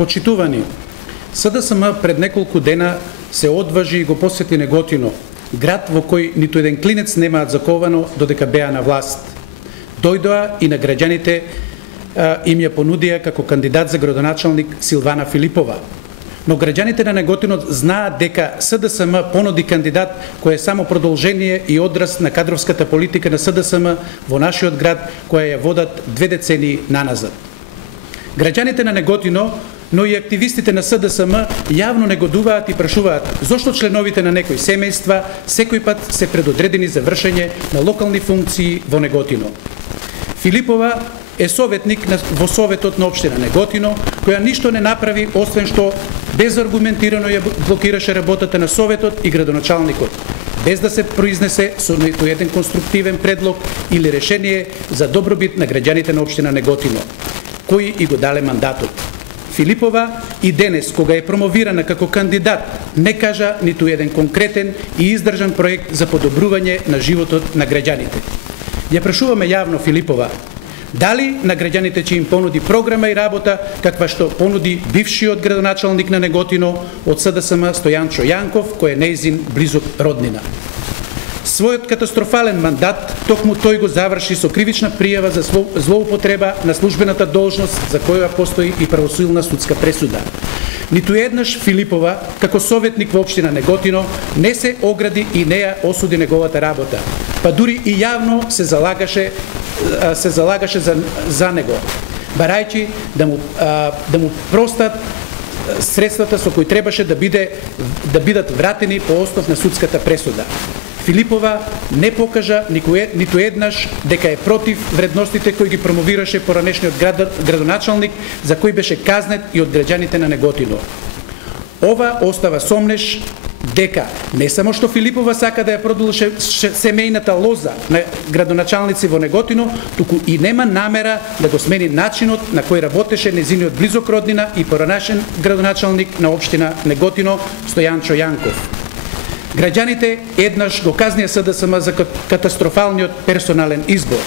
Почитувани, СДСМ пред неколку дена се одважи и го посети Неготино, град во кој ниту еден клинец немаат заковано додека беа на власт. Дојдоа и на граѓаните им ја понудија како кандидат за градоначалник Силвана Филипова. Но граѓаните на Неготино знаат дека СДСМ понуди кандидат кој е само продолжение и одраз на кадровската политика на СДСМ во нашиот град, која ја водат 2 децении наназад. Граѓаните на Неготино, но и активистите на СДСМ јавно негодуваат и прашуваат зошто членовите на некои семејства секој пат се предодредени за вршење на локални функции во Неготино. Филипова е советник во Советот на општина Неготино, која ништо не направи, освен што безаргументирано ја блокираше работата на Советот и градоначалникот, без да се произнесе со ниту еден конструктивен предлог или решение за добробит на граѓаните на општина Неготино, кои и го дале мандатот. Филипова и денес, кога е промовирана како кандидат, не кажа ниту еден конкретен и издржан проект за подобрување на животот на граѓаните. Ја прашуваме јавно Филипова, дали на граѓаните ќе им понуди програма и работа каква што понуди бившиот градоначалник на Неготино од СДСМ Стојанчо Јанков, кој е нејзин близок роднина. Својот катастрофален мандат токму тој го заврши со кривична пријава за злоупотреба на службената должност за која постои и правосилна судска пресуда. Ниту еднаш Филипова, како советник во општина Неготино, не се огради и не ја осуди неговата работа, па дури и јавно се залагаше за него, барајќи да му простат средствата со кои требаше да бидат вратени по основ на судската пресуда. Филипова не покажа ниту еднаш дека е против вредностите кои ги промовираше поранешниот градоначалник, за кој беше казнет и од граѓаните на Неготино. Ова остава сомнеш дека не само што Филипова сака да ја продолжи семејната лоза на градоначалници во Неготино, туку и нема намера да го смени начинот на кој работеше незиниот близок роднина и поранешен градоначалник на општина Неготино Стојанчо Јанков. Граѓаните еднаш го казнија СДСМ за катастрофалниот персонален избор.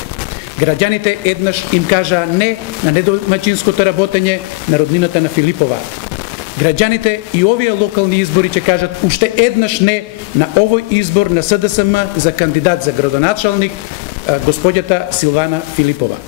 Граѓаните еднаш им кажаа не на недомаќинското работење на роднината на Филипова. Граѓаните и овие локални избори ќе кажат уште еднаш не на овој избор на СДСМ за кандидат за градоначалник, господјата Силвана Филипова.